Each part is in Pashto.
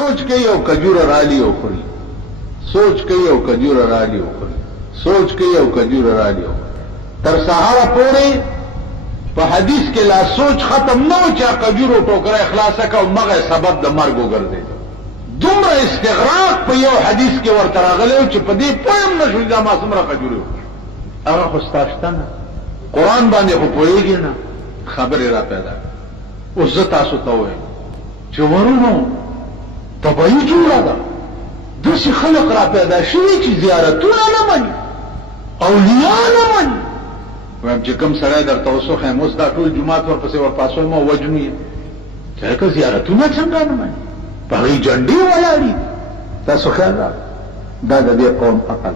سوچ کوي او کجور رالی او خوري سوچ کوي او کجور رالی او خوري سوچ کوي او کجور رالی او تر سهار پورې په حدیث کې لا سوچ ختم نه و چې کجور او ټوکر اخلاص کا او مغه سبب د مرګ وګرځي دومره استغراق په یو حدیث کې ورته راغلی چې په دې پوهم نشو دا ما څومره کجور هغه خو ستاشتنه قرآن باندې خو پوهیږي نه خبرې را پیدا اوس زه تاسو ته وایم چې ورونو طبعی جوړه ده داسې خلق را پیدا شوي چې زیارتونه نه مني اولیاء نه مني وایم چې کوم سړی درته وسوخیم اوس دا ټول جومات ورپسې ورپاسوی ما وجنو یې چې هکه زیارتونه څنګه نه مني په هغې جنډې ولاړي تاسو خیال را دا د دې قوم عقل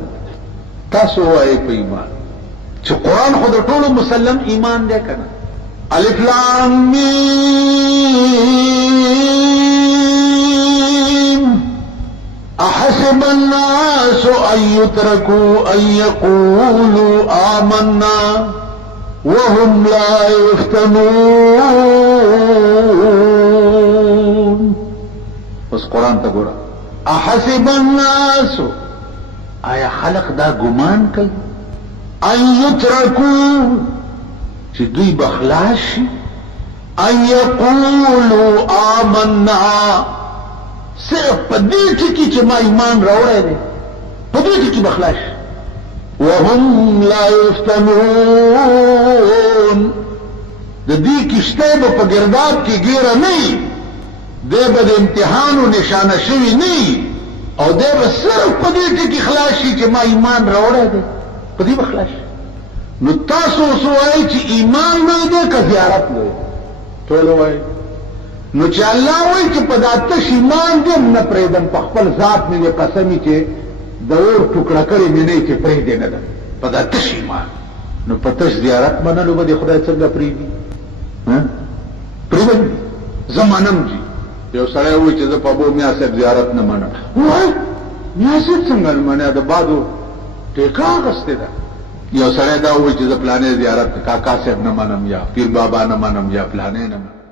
تاسو وایئ په ایمان چې قرآن خو د ټولو مسلم ایمان دی که نه الف لام میم احسب الناس ان يتركوا ان يقولوا آمنا وهم لا يفتنون بس قرآن تا گورا احسب الناس آیا خلق دا گمان کئی ان يتركوا چې دوی بخلاص شي ان يقولوا آمنا صرف په دې ټکي چې ما ایمان راوړی دی په دې ټکي بخلاص شي وهم لا يفتنون د دې کشته به په ګرداب کې ګیره نه وي دی به د امتحانو نشانه شوي نه وي او دی به صرف په دې ټکي خلاص شي چې ما ایمان راوړی دی په دې به خلاص شي نو تاسو اوس وایئ چې ایمان لوی دی که زیارت لوی ټول وایئ نو چې الله وایي چې په دا تش ایمان دی نه پرېږدم په خپل ذات مې وې قسمي چې د اور ټوکړه کړې مې نه وي چې پرېږدې نه ده په دا تش ایمان نو په تش زیارت منلو به دې خدای څنګه پرېږدي پرېږدم زه منم چې یو سړی وایي چې زه په ابو میا صاحب زیارت نه منم وایي میا صاحب څنګه نه منې د بادو ټیکه اخیستې ده یو سړی دا وایي چې زه پلانې زیارت کاکا صاحب نه منم یا پیر بابا نه منم یا پلانې نه منم